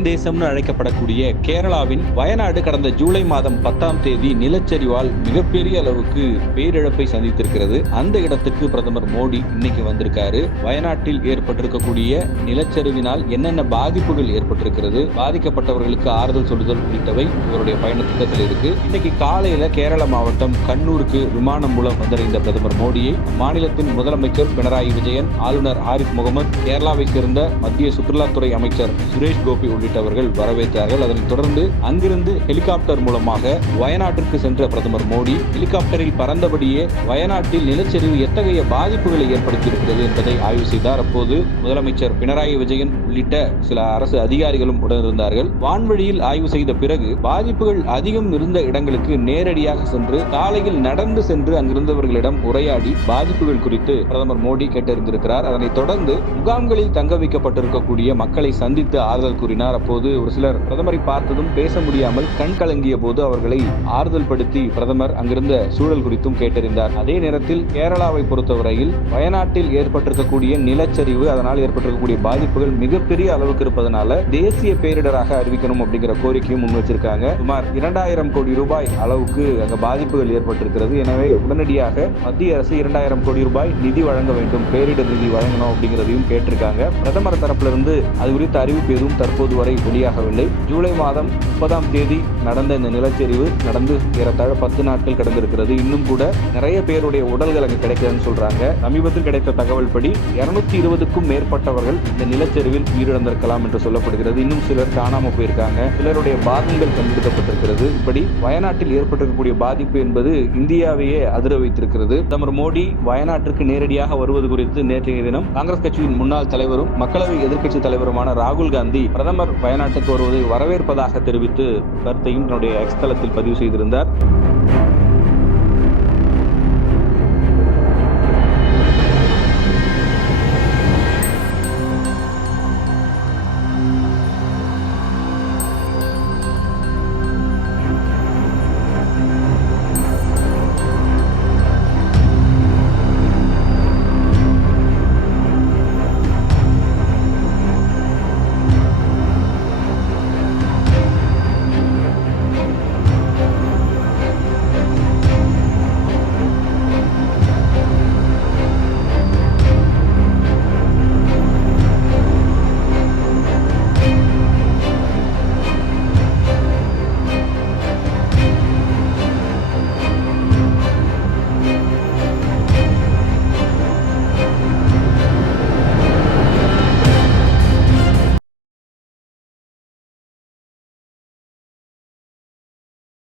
மழையின் தேசம்னு அழைக்கப்படக்கூடிய கேரளாவின் வயநாடு கடந்த ஜூலை மாதம் 10ஆம் தேதி நிலச்சரிவால் மிகப்பெரிய அளவுக்கு பேரிழப்பை சந்தித்திருக்கிறது. அந்த இடத்துக்கு பிரதமர் மோடி இன்னைக்கு வந்திருக்காரு. வயநாட்டில் ஏற்பட்டிருக்கக்கூடிய நிலச்சரிவினால் என்னென்ன பாதிப்புகள் ஏற்பட்டிருக்கிறது, பாதிக்கப்பட்டவர்களுக்கு ஆறுதல் சொல்லுதல் உள்ளிட்டவை இவருடைய பயண திட்டத்தில் இருக்கு. இன்னைக்கு காலையில கேரள மாவட்டம் கண்ணூருக்கு விமானம் மூலம் வந்தடைந்த பிரதமர் மோடியை மாநிலத்தின் முதலமைச்சர் பினராயி விஜயன், ஆளுநர் ஆரிஃப் முகமது, கேரளாவை சேர்ந்த மத்திய சுற்றுலாத்துறை அமைச்சர் சுரேஷ் கோபி உள்ளிட்டவர்கள் வரவேற்றார்கள். அதனைத் தொடர்ந்து அங்கிருந்து ஹெலிகாப்டர் மூலமாக வயநாட்டிற்கு சென்ற பிரதமர் மோடி ஹெலிகாப்டரில் பறந்தபடியே வயநாட்டில் நிலச்சரிவு எத்தகைய பாதிப்புகளை ஏற்படுத்தியிருக்கிறது என்பதை ஆய்வு செய்தார். அப்போது முதலமைச்சர் பினராயி விஜயன் உள்ளிட்ட சில அரசு அதிகாரிகளும் உடனிருந்தார்கள். வான்வழியில் ஆய்வு செய்த பிறகு பாதிப்புகள் அதிகம் இருந்த இடங்களுக்கு நேரடியாக சென்று சாலையில் நடந்து சென்று அங்கிருந்தவர்களிடம் உரையாடி பாதிப்புகள் குறித்து பிரதமர் மோடி கேட்டறிந்திருக்கிறார். அதனைத் தொடர்ந்து முகாம்களில் தங்க வைக்கப்பட்டிருக்கக்கூடிய மக்களை சந்தித்து ஆறுதல் கூறினார். அப்போது ஒரு சிலர் பிரதமரை பார்த்ததும் பேச முடியாமல் கண் கலங்கிய போது அவர்களை ஆறுதல் படுத்தி பிரதமர் அங்கிருந்த சூழல் குறித்தும் கேட்டறிந்தார். அதே நேரத்தில் கேரளாவை பொறுத்தவரையில் வயநாட்டில் ஏற்பட்டிருக்கக்கூடிய நிலச்சரிவு, அதனால் ஏற்பட்டிருக்கக்கூடிய பாதிப்புகள் மிகப்பெரிய அளவுக்கு இருப்பதனால தேசிய பேரிடராக அறிவிக்கணும் அப்படிங்கிற கோரிக்கையும் முன் வச்சிருக்காங்க. சுமார் 2000 கோடி ரூபாய் அளவுக்கு அங்க பாதிப்புகள் ஏற்பட்டிருக்கிறது. எனவே உடனடியாக மத்திய அரசு 2000 கோடி ரூபாய் நிதி வழங்க வேண்டும், பேரிடர் நிதி வழங்கணும் அப்படிங்கிறதையும் கேட்டிருக்காங்க. பிரதமர் தரப்பிலிருந்து அது குறித்த அறிவிப்பு எதுவும் தற்போது வரை வெளியாகவில்லை. ஜூலை மாதம் 30ஆம் தேதி நடந்த இந்த நிலச்சரிவு நடந்து ஏறத்தாழ 10 நாட்கள் கடந்திருக்கிறது. இன்னும் கூட நிறைய பேருடைய உடல்கள் அங்கு கிடைக்குதுன்னு சொல்றாங்க. சமீபத்தில் கிடைத்த தகவல் படி 220க்கும் மேற்பட்டவர்கள் இந்த நிலச்சரிவில் உயிரிழந்திருக்கலாம் என்று சொல்லப்படுகிறது. இன்னும் சிலர் காணாம போயிருக்காங்க, சிலருடைய பாகங்கள் கண்டெடுக்கப்பட்டிருக்கிறது. இப்படி வயநாட்டில் ஏற்பட்டிருக்கக்கூடிய பாதிப்பு என்பது இந்தியாவையே அதிர வைத்திருக்கிறது. பிரதமர் மோடி வயநாட்டிற்கு நேரடியாக வருவது குறித்து நேற்றைய தினம் காங்கிரஸ் கட்சியின் முன்னாள் தலைவரும் மக்களவை எதிர்க்கட்சி தலைவருமான ராகுல் காந்தி பிரதமர் வயநாட்டுக்கு வருவதை வரவேற்பதாக தெரிவித்து கருத்தையும் தன்னுடைய எக்ஸ் தளத்தில் பதிவு செய்திருந்தார்.